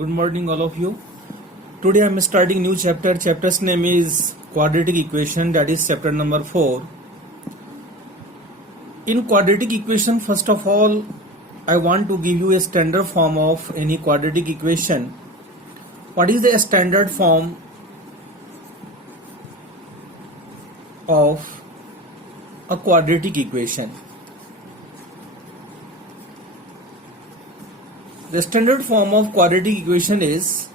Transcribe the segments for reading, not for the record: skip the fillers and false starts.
Good morning, all of you. Today I am starting new chapter. Chapter's name is quadratic equation, that is chapter number 4. In quadratic equation, first of all, I want to give you a standard form of any quadratic equation. What is the standard form of a quadratic equation? The standard form of quadratic equation is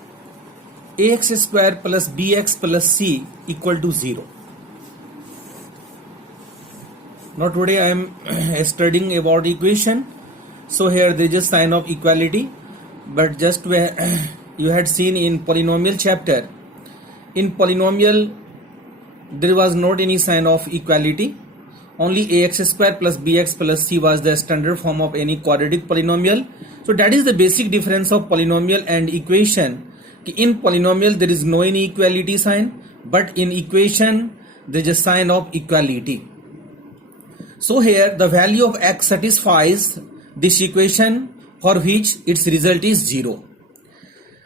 ax square plus bx plus c equal to 0. Now today I am studying about equation. So here there is a sign of equality, but just where you had seen in polynomial chapter, in polynomial there was not any sign of equality. Only ax square plus bx plus c was the standard form of any quadratic polynomial. So that is the basic difference of polynomial and equation. In polynomial there is no inequality sign, but in equation there is a sign of equality. So here the value of x satisfies this equation for which its result is 0.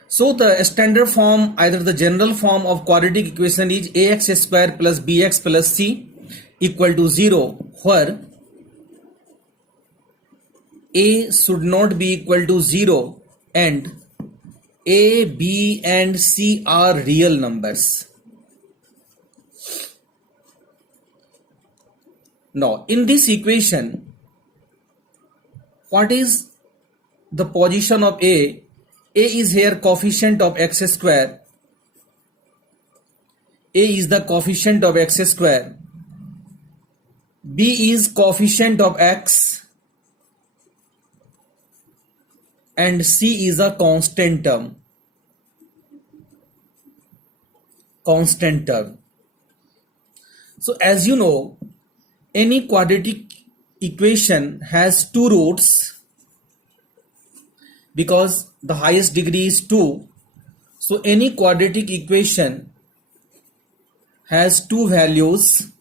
So the standard form, either the general form of quadratic equation is ax square plus bx plus c equal to 0, where a should not be equal to 0 and a, b and c are real numbers. Now in this equation, what is the position of a? A is here coefficient of x square. A is the coefficient of x square. B is coefficient of x. And c is a constant term. So as you know, any quadratic equation has two roots because the highest degree is 2. So any quadratic equation has two values,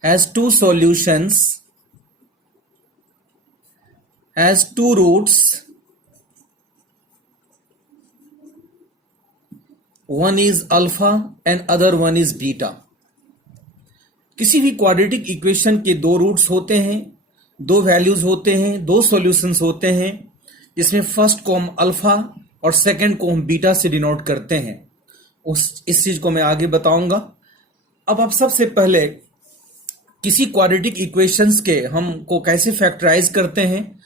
has two solutions, has two roots. One is alpha and other one is beta. किसी भी quadratic equation के दो roots होते हैं, दो values होते हैं, दो सॉल्यूशंस होते हैं, जिसमें फर्स्ट को हम अल्फा और सेकंड को हम बीटा से डिनोट करते हैं. इस चीज को मैं आगे बताऊंगा. अब आप सबसे पहले किसी क्वाड्रेटिक इक्वेशंस के हम को कैसे फैक्टराइज करते हैं,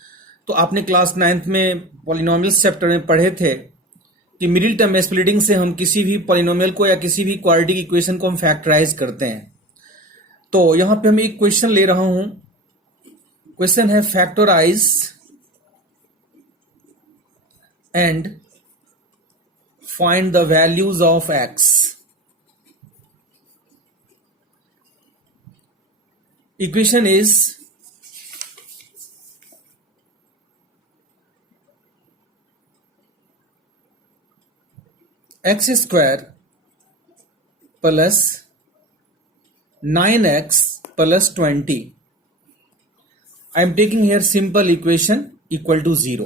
तो आपने क्लास 9th में पॉलिनोमियल्स चैप्टर में पढ़े थे कि मिडिल टर्म स्प्लिटिंग से हम किसी भी पॉलिनोमियल को या किसी भी क्वाड्रेटिक इक्वेशन को हम फैक्टराइज करते हैं. तो यहां पे हम एक क्वेश्चन ले रहा हूं. क्वेश्चन है factorise and find the values of x. Equation is x square plus 9x plus 20. I am taking here simple equation equal to 0.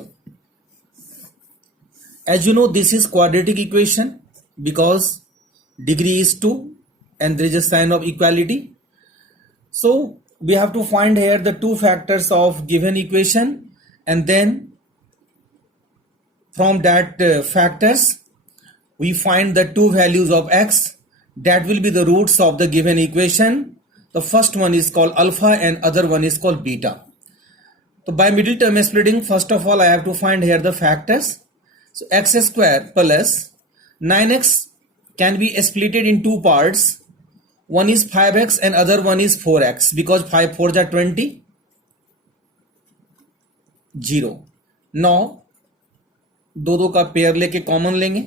As you know, this is quadratic equation because degree is 2 and there is a sign of equality. So we have to find here the two factors of given equation, and then from that factors we find the two values of x. That will be the roots of the given equation. The first one is called alpha and other one is called beta. So by middle term splitting, first of all I have to find here the factors. So x square plus 9x can be splitted in two parts. One is 5x and other one is 4x, because 5 4s are 20. 0. Now दो का pair लेके common लेंगे.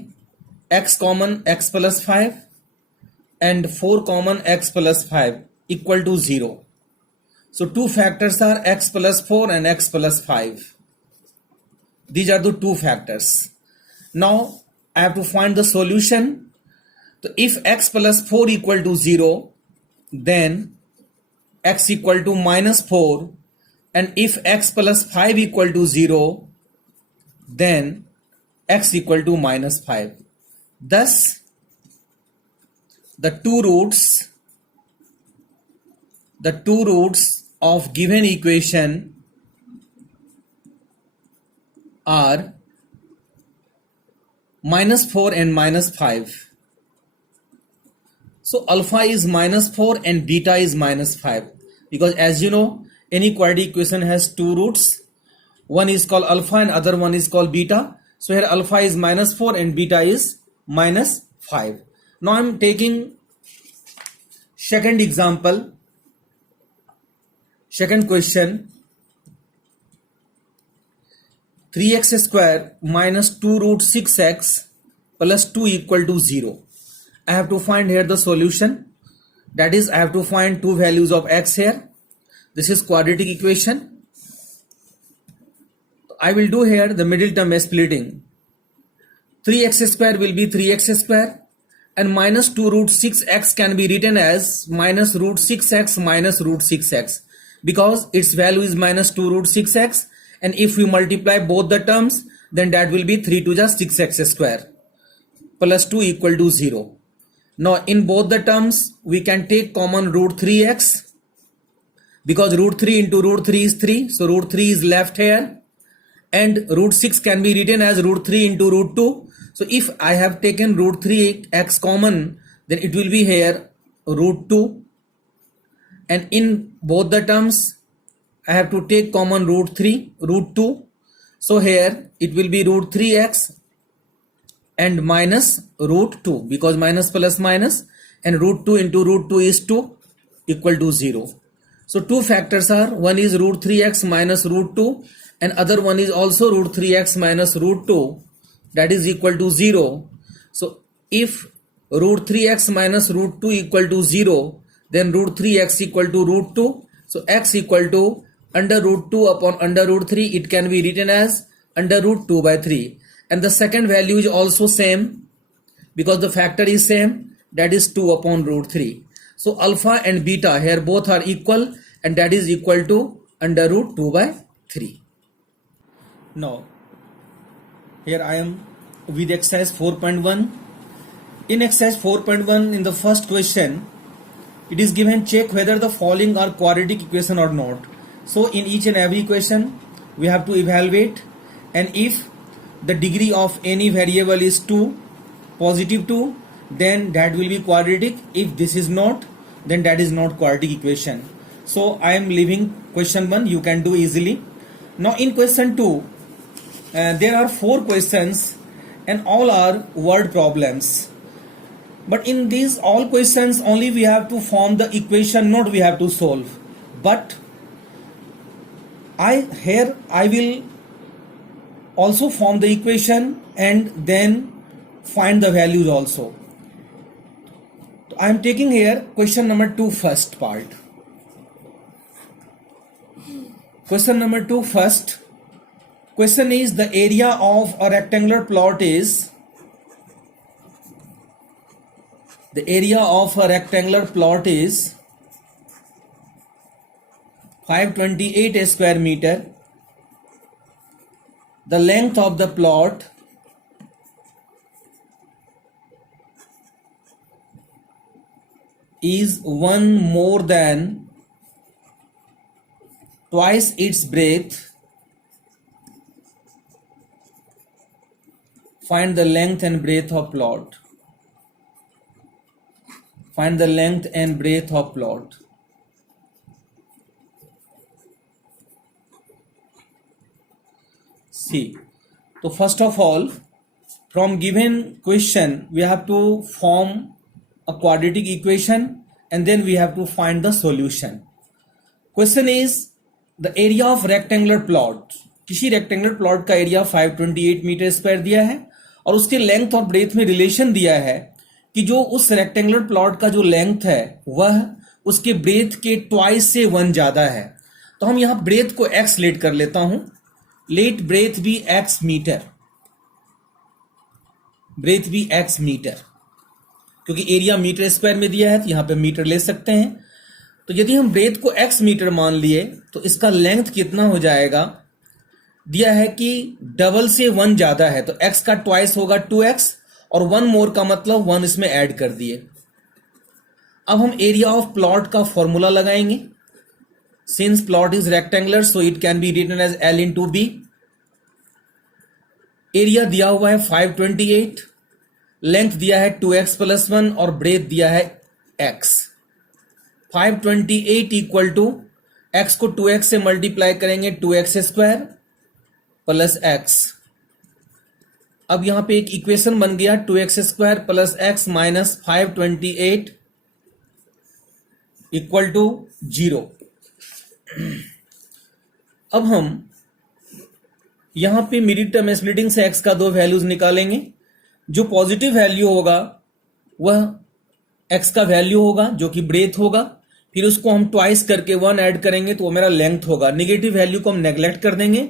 x common x plus 5 and 4 common x plus 5 equal to 0. So two factors are x plus 4 and x plus 5. These are the two factors. Now I have to find the solution. So if x plus 4 equal to 0, then x equal to minus 4, and if x plus 5 equal to 0, then x equal to -5. Thus, the two roots of given equation are -4 and -5. So alpha is -4 and beta is -5, because as you know, any quadratic equation has two roots. One is called alpha and other one is called beta. So here alpha is -4 and beta is -5. Now I am taking second example, second question. 3x square minus 2 root 6x plus 2 equal to 0. I have to find here the solution. That is, I have to find two values of x here. This is quadratic equation. I will do here the middle term splitting. 3x square will be 3x square and minus 2 root 6x can be written as minus root 6x minus root 6x, because its value is minus 2 root 6x, and if we multiply both the terms, then that will be 3 to the 6x square plus 2 equal to 0. Now in both the terms we can take common root 3x, because root 3 into root 3 is 3, so root 3 is left here, and root 6 can be written as root 3 into root 2. So if I have taken root 3x common, then it will be here root 2, and in both the terms I have to take common root 3, root 2. So here it will be root 3x and minus root 2, because minus plus minus, and root 2 into root 2 is 2 equal to 0. So two factors are, one is root 3x minus root 2 and other one is also root 3x minus root 2, that is equal to 0. So if root 3x minus root 2 equal to 0, then root 3x equal to root 2. So x equal to under root 2 upon under root 3, it can be written as under root 2 by 3. And the second value is also same, because the factor is same, that is 2 upon root 3. So alpha and beta here both are equal, and that is equal to under root 2 by 3. Now here I am with exercise 4.1. In exercise 4.1, in the first question, it is given check whether the following are quadratic equation or not. So in each and every question we have to evaluate, and if the degree of any variable is 2, positive 2, then that will be quadratic. If this is not, then that is not quadratic equation. So I am leaving question 1, you can do easily. Now in question 2, there are 4 questions and all are word problems. But in these all questions only we have to form the equation, not we have to solve. But I will also form the equation and then find the values also. I am taking here question number 2 first part. Question number 2 first. Question is, the area of a rectangular plot is, the area of a rectangular plot is 528 square meter. The length of the plot is 1 more than twice its breadth. Find the length and breadth of plot. Find the length and breadth of plot. See, so first of all, from given question we have to form a quadratic equation and then we have to find the solution. Question is, the area of rectangular plot. किसी rectangular plot का area 528 metre square दिया है और उसके length और breath में relation दिया है कि जो उस रेक्टेंगुलर प्लॉट का जो लेंथ है वह उसके ब्रेथ के ट्वाइस से 1 ज्यादा है. तो हम यहां ब्रेथ को x लेट कर लेता हूं. लेट ब्रेथ भी x मीटर, ब्रेथ भी x मीटर, क्योंकि एरिया मीटर स्क्वायर में दिया है तो यहां पे मीटर ले सकते हैं. तो यदि हम ब्रेथ को x मीटर मान लिए तो इसका लेंथ कितना हो जाएगा, दिया है कि डबल से 1 ज्यादा है तो x का ट्वाइस होगा 2x और 1 मोर का मतलब 1 इसमें ऐड कर दिए। अब हम एरिया ऑफ प्लॉट का फॉर्मूला लगाएंगे। Since plot is rectangular so it can be written as L into B. Area दिया हुआ है 528, लेंथ दिया है 2x प्लस 1 और ब्रेथ दिया है x। 528 इक्वल टू x को 2x से मल्टीप्लाई करेंगे 2x स्क्वायर प्लस x। अब यहां पे एक इक्वेशन बन गया 2x square plus x minus 528 equal to 0। अब हम यहां पे मिडिल टर्म स्प्लिटिंग से x का दो वैल्यूज निकालेंगे। जो पॉजिटिव वैल्यू होगा वह x का वैल्यू होगा जो कि ब्रेथ होगा, फिर उसको हम ट्वाइस करके 1 ऐड करेंगे तो वो मेरा लेंथ होगा। नेगेटिव वैल्यू को हम नेग्लेक्ट कर देंगे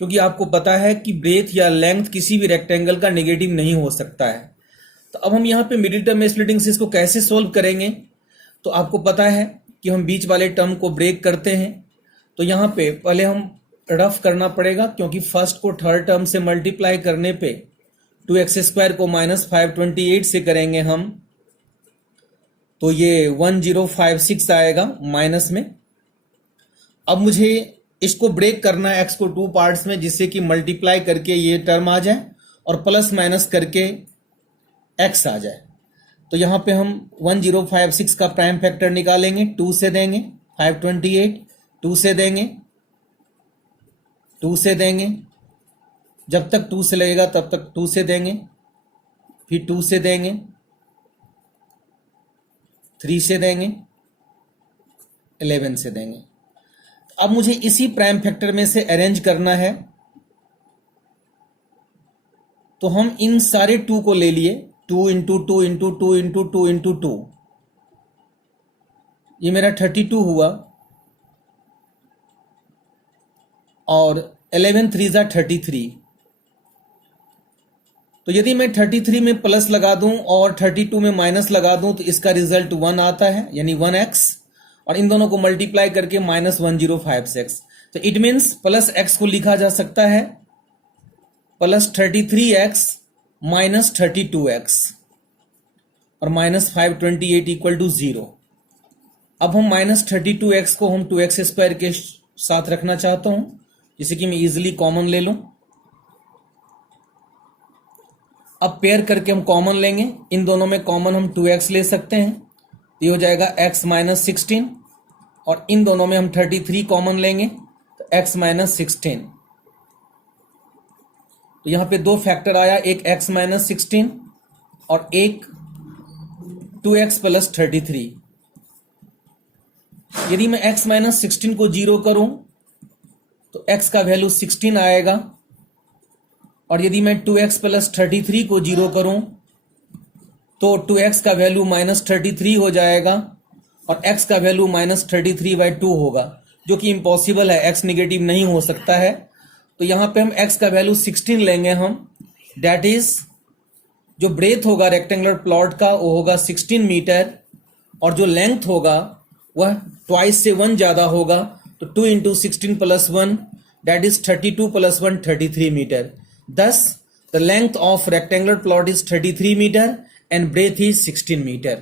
क्योंकि आपको पता है कि ब्रेथ या लेंथ किसी भी रेक्टेंगल का नेगेटिव नहीं हो सकता है। तो अब हम यहाँ पे मिडिल टर्म स्प्लिटिंग से इसको कैसे सोल्व करेंगे, तो आपको पता है कि हम बीच वाले टर्म को ब्रेक करते हैं। तो यहाँ पे पहले हम रफ करना पड़ेगा क्योंकि फर्स्ट को थर्ड टर्म से मल्टीप्लाई करने पे 2x स्क्वायर को माइनस 528 से करेंगे हम तो ये 1056 आएगा माइनस में। अब मुझे इसको ब्रेक करना है x को 2 पार्ट्स में जिससे कि मल्टीप्लाई करके ये टर्म आ जाए और प्लस माइनस करके x आ जाए। तो यहाँ पे हम 1056 का प्राइम फैक्टर निकालेंगे, 2 से देंगे 528, 2 से देंगे 2 से देंगे, जब तक 2 से लगेगा तब तक 2 से देंगे, फिर 2 से देंगे, 3 से देंगे, 11 से देंगे। अब मुझे इसी प्राइम फैक्टर में से अरेंज करना है तो हम इन सारे 2 को ले लिए, 2 इंटू 2 इंटू 2 इंटू 2 इंटू 2, ये मेरा 32 हुआ और 11 3 जा 33। तो यदि मैं 33 में प्लस लगा दूं और 32 में माइनस लगा दूं तो इसका रिजल्ट 1 आता है यानी 1x, और इन दोनों को मल्टीप्लाई करके माइनस 1056। तो इट मीन्स प्लस x को लिखा जा सकता है प्लस 33x माइनस 32x और माइनस 528 इक्वल टू 0। अब हम माइनस 32x को हम 2x स्क्वायर के साथ रखना चाहता हूं जिसे कि मैं इजिली कॉमन ले लूं। अब पेयर करके हम कॉमन लेंगे, इन दोनों में कॉमन हम 2x ले सकते हैं, ये हो जाएगा x माइनस 16, और इन दोनों में हम 33 कॉमन लेंगे तो x माइनस 16। तो यहाँ पे दो फैक्टर आया, एक x माइनस 16 और एक 2x प्लस 33। यदि मैं x माइनस 16 को 0 करूं तो x का वैल्यू 16 आएगा, और यदि मैं 2x प्लस 33 को 0 करूं तो 2x का वैल्यू माइनस 33 हो जाएगा और x का वैल्यू माइनस 33/2 होगा, जो कि इम्पॉसिबल है, x निगेटिव नहीं हो सकता है। तो यहाँ पे हम x का वैल्यू 16 लेंगे हम, दैट इज जो ब्रेथ होगा रेक्टेंगुलर प्लॉट का वो होगा 16 मीटर, और जो लेंथ होगा वह ट्वाइस से 1 ज्यादा होगा, तो 2 into 16 plus 1 that is 32 plus 1 33 metre. Thus, the length of rectangular plot is 33 meter and breadth is 16 meter.